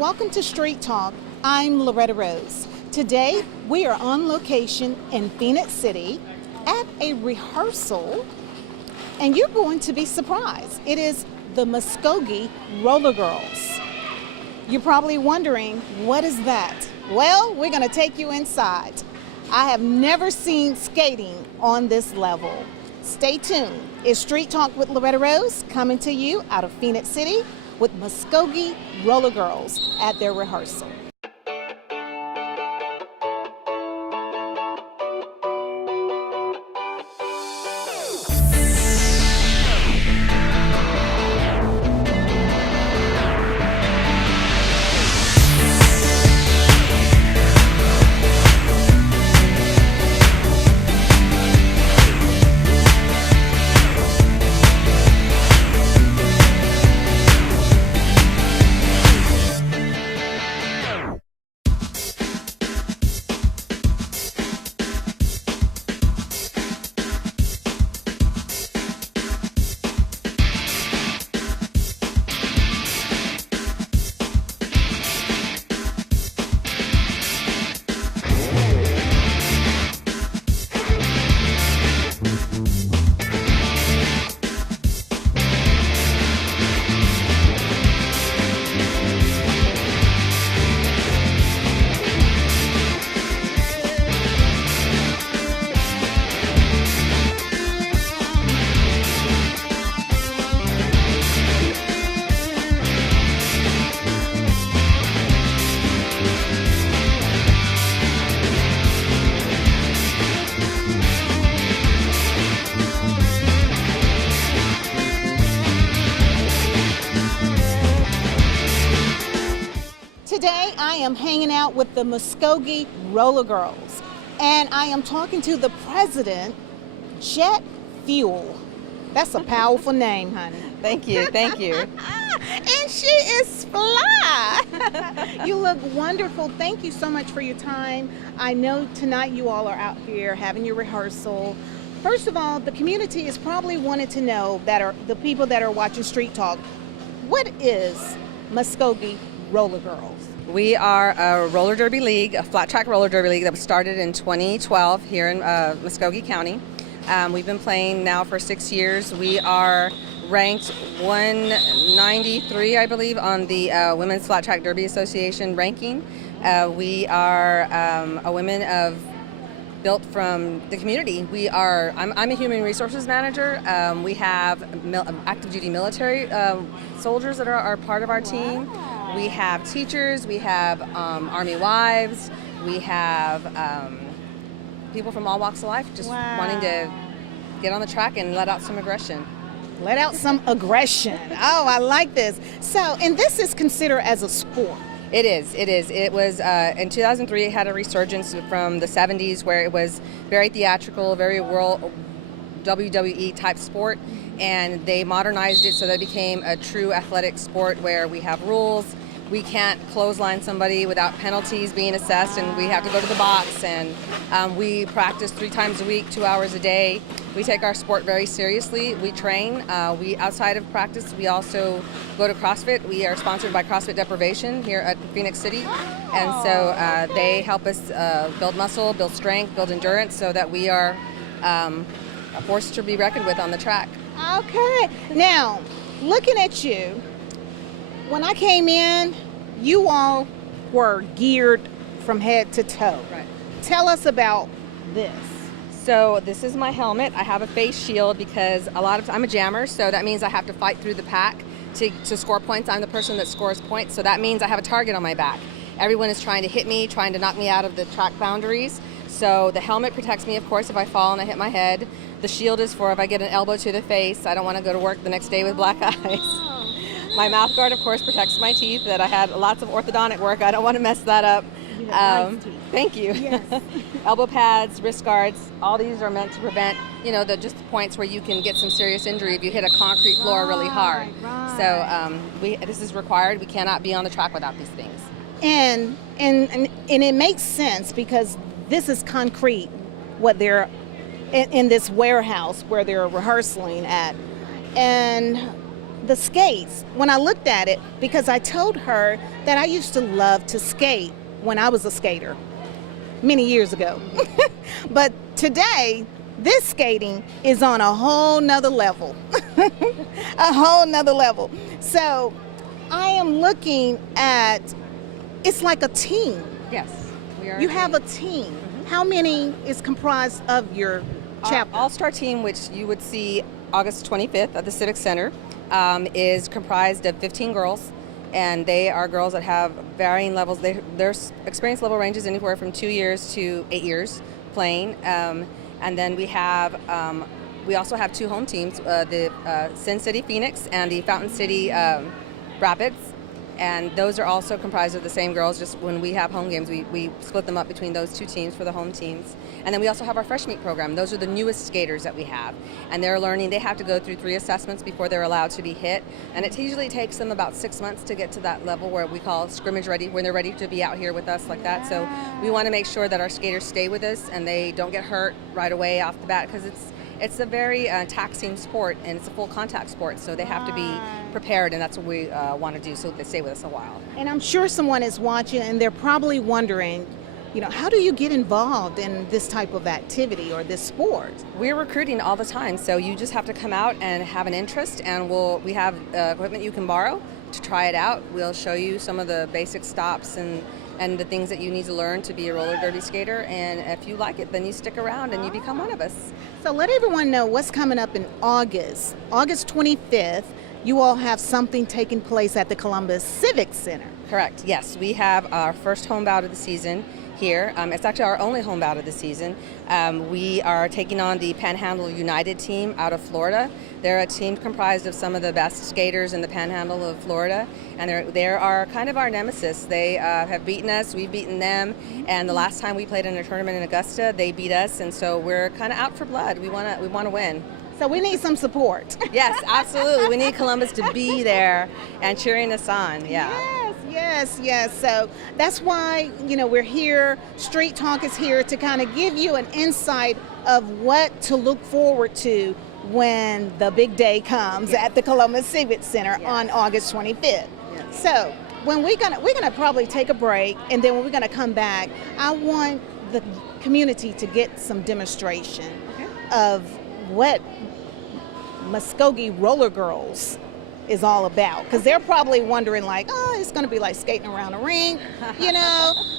welcome to Street Talk. I'm Loretta Rose. Today we are on location in Phoenix City at a rehearsal, and you're going to be surprised. It is the Muskogee Roller Girls. You're probably wondering, what is that? Well, we're going to take you inside. I have never seen skating on this level. Stay tuned. It's Street Talk with Loretta Rose coming to you out of Phoenix City with Muskogee Roller Girls at their rehearsal. Today I am hanging out with the Muskogee Roller Girls, and I am talking to the president, Jet Fuel. That's a powerful name, honey. Thank you, thank you. And she is fly. You look wonderful. Thank you so much for your time. I know tonight you all are out here having your rehearsal. First of all, the community is probably wanting to know, that are the people that are watching Street Talk, what is Muskogee Roller Girls? We are a roller derby league, a flat track roller derby league that was started in 2012 here in Muscogee County. We've been playing now for 6 years. We are ranked 193, I believe, on the Women's Flat Track Derby Association ranking. We are a women built from the community. I'm a human resources manager. We have active duty military soldiers that are part of our team. We have teachers, we have Army wives, we have people from all walks of life just wanting to get on the track and let out some aggression. Let out some aggression. Oh, I like this. So, and this is considered as a sport. It is. It was, in 2003, it had a resurgence from the 70s where it was very theatrical, very world WWE type sport, and they modernized it so that it became a true athletic sport where we have rules. We can't clothesline somebody without penalties being assessed, and we have to go to the box, and we practice 3 times a week, 2 hours a day. We take our sport very seriously. We train. We outside of practice, we also go to CrossFit. We are sponsored by CrossFit Deprivation here at Phoenix City, and so they help us build muscle, build strength, build endurance, so that we are a force to be reckoned with on the track. Okay. Now, looking at you, when I came in, you all were geared from head to toe. Right. Tell us about this. So this is my helmet. I have a face shield because I'm a jammer, so that means I have to fight through the pack to score points. I'm the person that scores points, so that means I have a target on my back. Everyone is trying to hit me, trying to knock me out of the track boundaries. So the helmet protects me, of course, if I fall and I hit my head. The shield is for if I get an elbow to the face. I don't want to go to work the next day with black eyes. My mouth guard, of course, protects my teeth. That I had lots of orthodontic work. I don't want to mess that up. Nice teeth. Thank you. Yes. Elbow pads, wrist guards, all these are meant to prevent, the just points where you can get some serious injury if you hit a concrete floor really hard. Right. So this is required. We cannot be on the track without these things. And it makes sense because this is concrete, what they're in this warehouse where they're rehearsing at. And the skates, when I looked at it, because I told her that I used to love to skate when I was a skater many years ago. But today, this skating is on a whole nother level. A whole nother level. So I am looking at, it's like a team. Yes, we are. You have a team. Mm-hmm. How many is comprised of your chapter? Our all-star team, which you would see August 25th at the Civic Center, is comprised of 15 girls, and they are girls that have varying levels. Their experience level ranges anywhere from 2 years to 8 years playing. And then we also have two home teams, the Sin City Phoenix and the Fountain City Rapids. And those are also comprised of the same girls. Just when we have home games, we split them up between those two teams for the home teams. And then we also have our Fresh Meat program. Those are the newest skaters that we have. And they're learning, they have to go through 3 assessments before they're allowed to be hit. And it usually takes them about 6 months to get to that level where we call scrimmage ready, when they're ready to be out here with us like that. So we want to make sure that our skaters stay with us and they don't get hurt right away off the bat, because it's a very taxing sport, and it's a full contact sport, so they have to be prepared, and that's what we want to do, so they stay with us a while. And I'm sure someone is watching and they're probably wondering, how do you get involved in this type of activity or this sport? We're recruiting all the time, so you just have to come out and have an interest, and we have equipment you can borrow to try it out. We'll show you some of the basic stops and the things that you need to learn to be a roller derby skater, and if you like it, then you stick around and you become one of us. So let everyone know what's coming up in August. August 25th, you all have something taking place at the Columbus Civic Center. Correct, yes. We have our first home bout of the season here. It's actually our only home bout of the season. We are taking on the Panhandle United team out of Florida. They're a team comprised of some of the best skaters in the Panhandle of Florida, and they are kind of our nemesis. They have beaten us, we've beaten them, and the last time we played in a tournament in Augusta, they beat us, and so we're kind of out for blood. We want to win. So we need some support. Yes, absolutely. We need Columbus to be there and cheering us on. Yeah. Yes. So that's why, we're here. Street Talk is here to kind of give you an insight of what to look forward to when the big day comes at the Columbus Civic Center on August 25th. Yes. So when we're gonna probably take a break, and then when we're gonna come back, I want the community to get some demonstration of what Muskogee Roller Girls is all about, because they're probably wondering it's going to be like skating around a rink,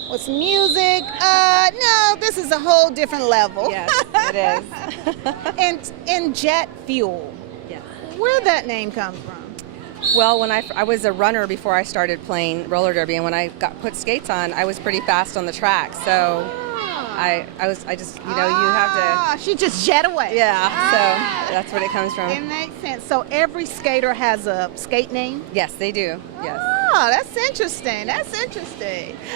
with some music. No, this is a whole different level. Yes, it is. and jet fuel. Yeah. Where'd that name come from? Well, when I was a runner before I started playing roller derby, and when I put skates on, I was pretty fast on the track. So I just, you have to. She just jet away. Yeah, so that's where it comes from. It makes sense. So every skater has a skate name? Yes, they do. Yes. Oh, that's interesting.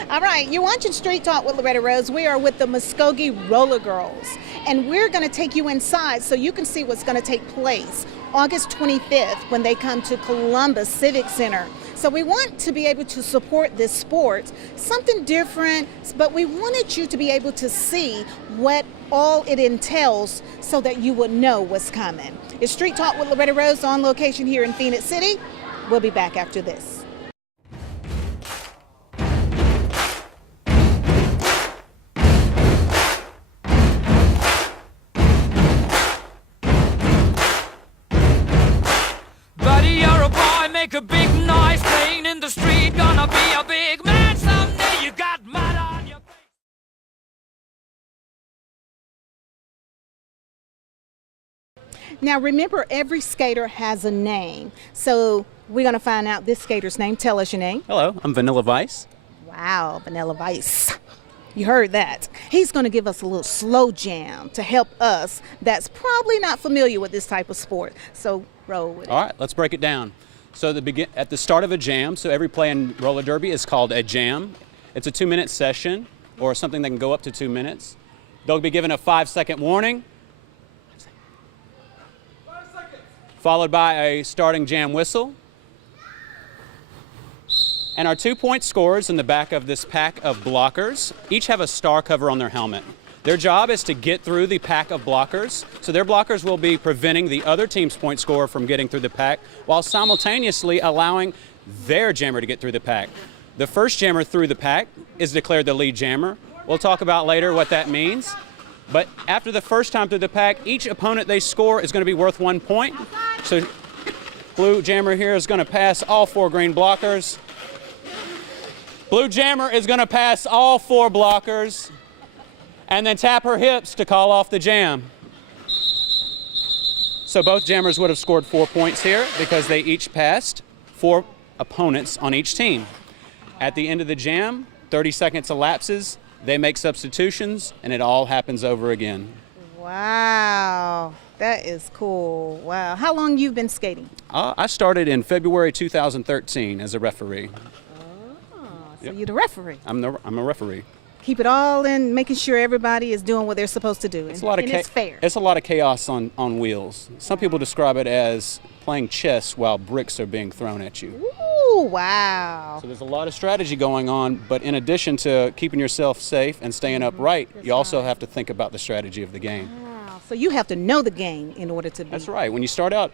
All right, you're watching Street Talk with Loretta Rose. We are with the Muskogee Roller Girls, and we're going to take you inside so you can see what's going to take place August 25th when they come to Columbus Civic Center. So we want to be able to support this sport, something different, but we wanted you to be able to see what all it entails so that you would know what's coming. It's Street Talk with Loretta Rose on location here in Phoenix City. We'll be back after this. Make a big noise playing in the street, gonna be a big man someday. You got mud on your face. Now remember, every skater has a name, so we're going to find out this skater's name. Tell us your name. Hello, I'm Vanilla Vice. Wow, Vanilla Vice. You heard that. He's going to give us a little slow jam to help us that's probably not familiar with this type of sport. So roll with it. All right, let's break it down. So at the start of a jam, so every play in roller derby is called a jam. It's a 2-minute session, or something that can go up to 2 minutes. They'll be given a 5-second warning, followed by a starting jam whistle. And our 2-point scorers in the back of this pack of blockers each have a star cover on their helmet. Their job is to get through the pack of blockers. So their blockers will be preventing the other team's point scorer from getting through the pack while simultaneously allowing their jammer to get through the pack. The first jammer through the pack is declared the lead jammer. We'll talk about later what that means. But after the first time through the pack, each opponent they score is going to be worth 1 point. So blue jammer here is going to pass all 4 green blockers. Blue jammer is going to pass all 4 blockers and then tap her hips to call off the jam. So both jammers would have scored 4 points here because they each passed 4 opponents on each team. At the end of the jam, 30 seconds elapses, they make substitutions, and it all happens over again. Wow, that is cool. Wow. How long you've been skating? I started in February 2013 as a referee. So Yep. you're the referee. I'm a referee. Keep it all in, making sure everybody is doing what they're supposed to do. It's a lot of it's fair. It's a lot of chaos on wheels. Some people describe it as playing chess while bricks are being thrown at you. Ooh, wow. So there's a lot of strategy going on, but in addition to keeping yourself safe and staying upright, you also have to think about the strategy of the game. Wow. So you have to know the game in order to be. That's right. When you start out,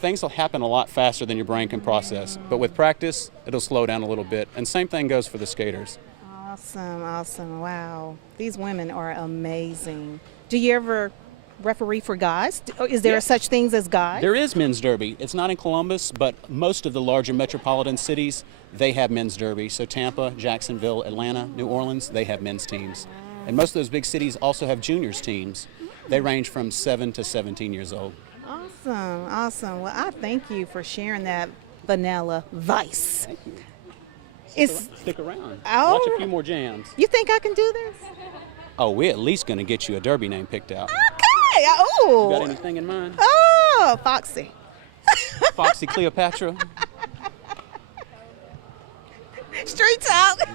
things will happen a lot faster than your brain can process. But with practice, it'll slow down a little bit. And same thing goes for the skaters. Awesome, awesome. Wow. These women are amazing. Do you ever referee for guys? Is there such things as guys? There is men's derby. It's not in Columbus, but most of the larger metropolitan cities, they have men's derby. So Tampa, Jacksonville, Atlanta, New Orleans, they have men's teams. And most of those big cities also have juniors teams. They range from 7 to 17 years old. Awesome, awesome. Well, I thank you for sharing that, Vanilla Vice. Thank you. It's, Stick around. Oh. Watch a few more jams. you think I can do this? Oh, we're at least going to get you a derby name picked out. Okay. Oh. You got anything in mind? Oh, Foxy. Foxy Cleopatra? Street talk.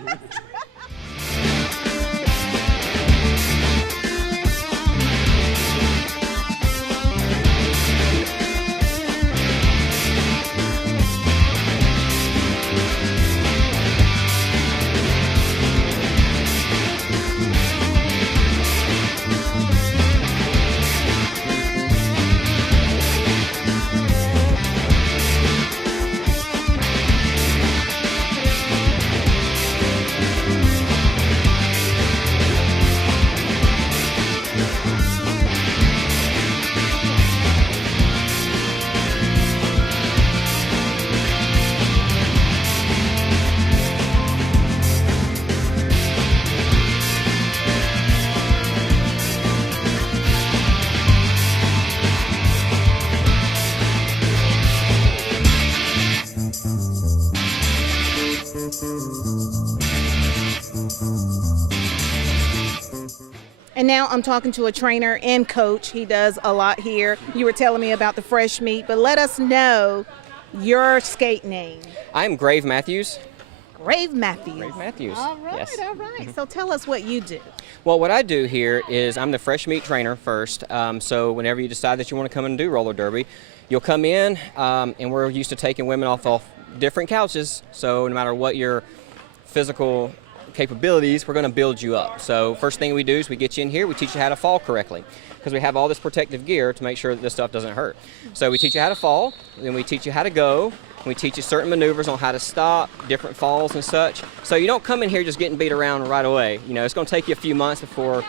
And now I'm talking to a trainer and coach. He does a lot here. You were telling me about the fresh meat, but let us know your skate name. I'm Grave Matthews. Grave Matthews. Grave Matthews. All right, Yes. all right. So tell us what you do. Well, what I do here is I'm the fresh meat trainer first. So whenever you decide that you want to come and do roller derby, you'll come in, and we're used to taking women off different couches. So no matter what your physical capabilities, we're going to build you up. So first thing we do is we get you in here, we teach you how to fall correctly, because we have all this protective gear to make sure that this stuff doesn't hurt. So we teach you how to fall, then we teach you how to go, and we teach you certain maneuvers on how to stop, different falls and such. So you don't come in here just getting beat around right away. You know, it's going to take you a few months before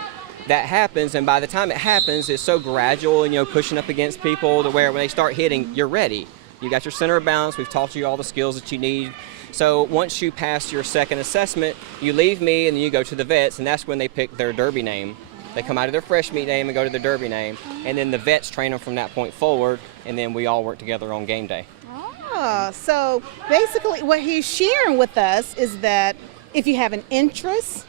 that happens, and by the time it happens, it's so gradual and, you know, pushing up against people to where when they start hitting, you're ready. You got your center of balance, we've taught you all the skills that you need. So once you pass your second assessment, you leave me and then you go to the vets, and that's when they pick their derby name. They come out of their fresh meat name and go to their derby name, and then the vets train them from that point forward, and then we all work together on game day. Ah, so basically what he's sharing with us is that if you have an interest,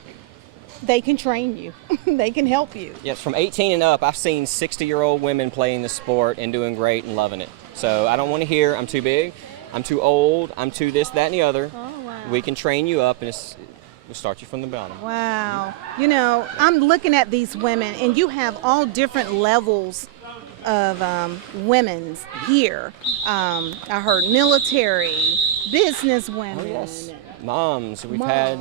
they can train you. They can help you. Yes, from 18 and up, I've seen 60-year-old women playing the sport and doing great and loving it. So I don't want to hear, I'm too big, I'm too old, I'm too this, that, and the other. Oh, wow. We can train you up, and we'll start you from the bottom. Wow. You know, I'm looking at these women, and you have all different levels of women's here. I heard military, business women. Oh, yes. Moms. We've had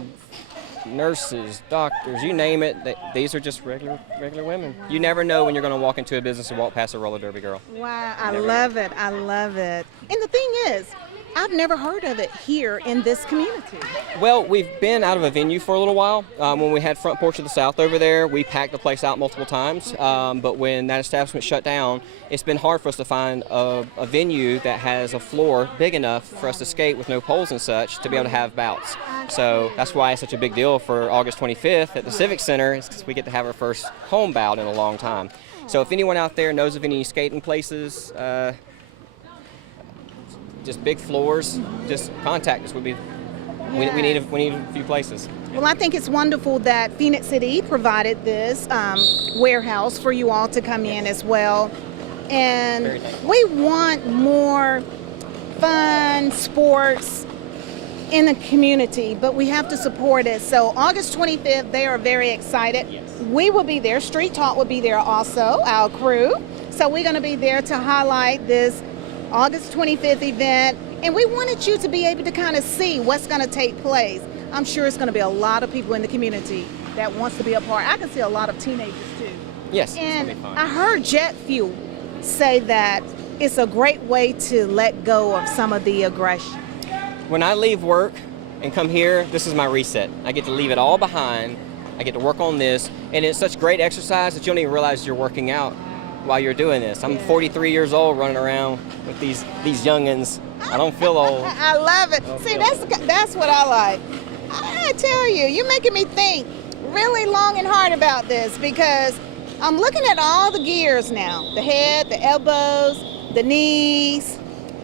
nurses, doctors, you name it. These are just regular women. You never know when you're going to walk into a business and walk past a roller derby girl. Wow, I love it. I love it. And the thing is, I've never heard of it here in this community. Well, we've been out of a venue for a little while. When we had Front Porch of the South over there, we packed the place out multiple times. But when that establishment shut down, it's been hard for us to find a venue that has a floor big enough for us to skate with no poles and such to be able to have bouts. So that's why it's such a big deal for August 25th at the Civic Center, is because we get to have our first home bout in a long time. So if anyone out there knows of any skating places, just big floors, just contact us. We need a few places. Well, I think it's wonderful that Phoenix City provided this warehouse for you all to come in as well. And we want more fun sports in the community, but we have to support it. So August 25th, they are very excited. Yes. We will be there. Street Talk will be there also, our crew. So we're going to be there to highlight this August 25th event, and we wanted you to be able to kind of see what's going to take place. I'm sure it's going to be a lot of people in the community that wants to be a part. I can see a lot of teenagers too. Yes, And it's gonna be fun. I heard Jet Fuel say that it's a great way to let go of some of the aggression. When I leave work and come here, this is my reset. I get to leave it all behind. I get to work on this, and it's such great exercise that you don't even realize you're working out while you're doing this. I'm 43 years old running around with these youngins. I don't feel old. I love it. See, that's what I like. I tell you, you're making me think really long and hard about this, because I'm looking at all the gears now. The head, the elbows, the knees.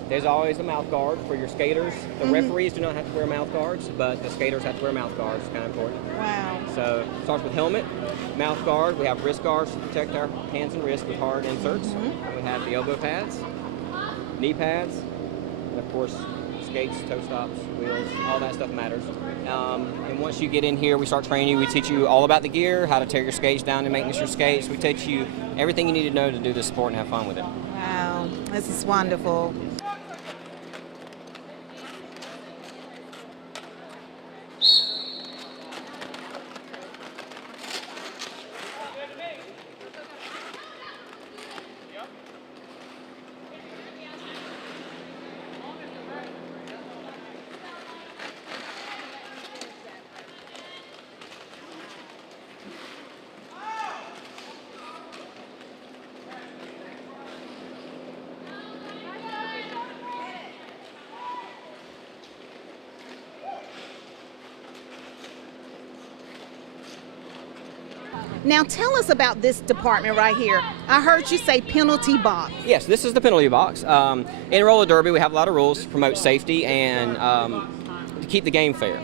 There's always a mouth guard for your skaters. The referees do not have to wear mouth guards, but the skaters have to wear mouth guards. It's kind of important. Wow. So it starts with helmet, mouth guard. We have wrist guards to protect our hands and wrists with hard inserts. We have the elbow pads, knee pads, and of course skates, toe stops, wheels, all that stuff matters. And once you get in here, we start training you. We teach you all about the gear, how to tear your skates down and maintenance your skates. We teach you everything you need to know to do this sport and have fun with it. Wow, this is wonderful. Now tell us about this department right here. I heard you say penalty box. Yes, this is the penalty box. In roller derby, we have a lot of rules to promote safety and to keep the game fair.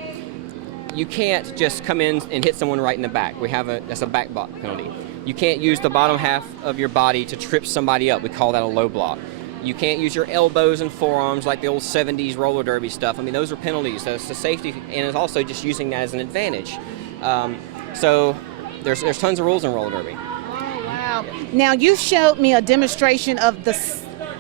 You can't just come in and hit someone right in the back. That's a back block penalty. You can't use the bottom half of your body to trip somebody up. We call that a low block. You can't use your elbows and forearms like the old 70s roller derby stuff. I mean, those are penalties. That's the safety, and it's also just using that as an advantage. So there's tons of rules in roller derby. Oh, wow. Now you showed me a demonstration of the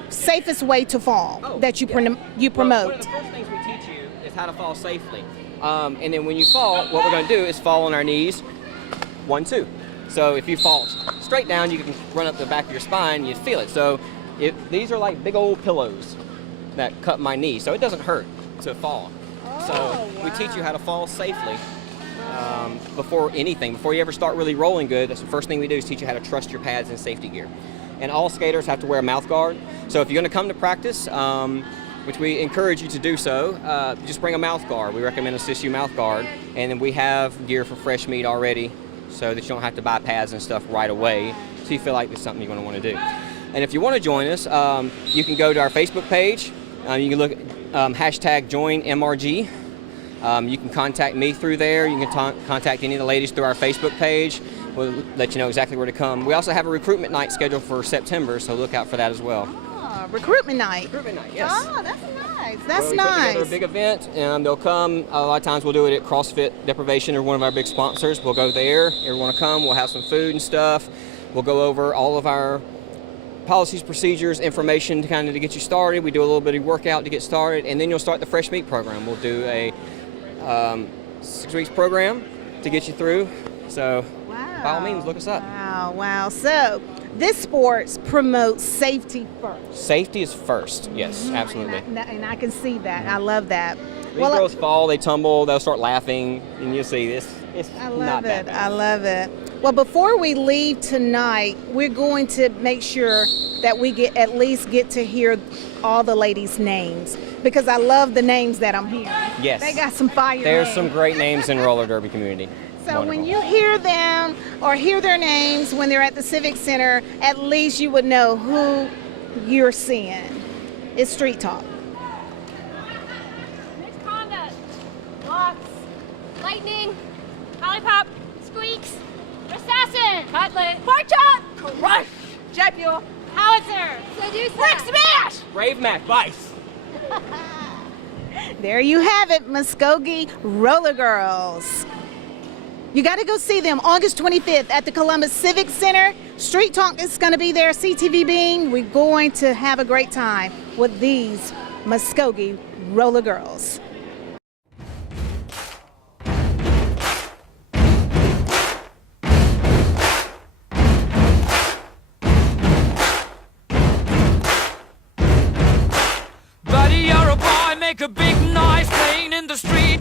safest way to fall that you promote. Well, one of the first things we teach you is how to fall safely. And then when you fall, what we're going to do is fall on our knees, 1, 2. So if you fall straight down, you can run up the back of your spine, you feel it. So these are like big old pillows that cut my knee, so it doesn't hurt to fall. So we teach you how to fall safely before you ever start really rolling good. That's the first thing we do is teach you how to trust your pads and safety gear. And all skaters have to wear a mouth guard. So if you're going to come to practice, which we encourage you to do so, just bring a mouth guard. We recommend a CSU mouth guard, and then we have gear for fresh meat already, so that you don't have to buy pads and stuff right away, so you feel like it's something you're going to want to do. And if you want to join us, you can go to our Facebook page. You can look at hashtag #JoinMRG. You can contact me through there. You can contact any of the ladies through our Facebook page. We'll let you know exactly where to come. We also have a recruitment night scheduled for September, so look out for that as well. Oh, recruitment night. Recruitment night, yes. Oh, that's nice. That's We put nice. together a big event, and they'll come. A lot of times we'll do it at CrossFit Deprivation, or one of our big sponsors. We'll go there. Everyone will come. We'll have some food and stuff. We'll go over all of our policies, procedures, information to kind of to get you started. We do a little bit of workout to get started, and then you'll start the fresh meat program. We'll do a 6 weeks program, to get you through. So by all means, look us up. Wow. So this sport promotes safety first. Safety is first. Yes, absolutely. And I can see that. I love that. These girls fall, they tumble, they'll start laughing, and you'll see this. It's I not love that it. bad. I love it. Well, before we leave tonight, we're going to make sure that we at least get to hear all the ladies' names, because I love the names that I'm hearing. Yes. They got some fire There's names. some great names in roller derby community. So when Wonderful. you hear them or hear their names when they're at the Civic Center, at least you would know who you're seeing. It's Street Talk. Misconduct, Locks, Lightning, Lollipop, Squeaks, Assassin, Cutlet, Pork Chop, Crush, Jet Fuel, Howitzer, Seducer, Brick Smash! Brave Mac, Vice. There you have it, Muskogee Roller Girls. You got to go see them August 25th at the Columbus Civic Center. Street Talk is going to be there, CTV being. We're going to have a great time with these Muskogee Roller Girls. Buddy, you're a boy, make a big noise playing in the street.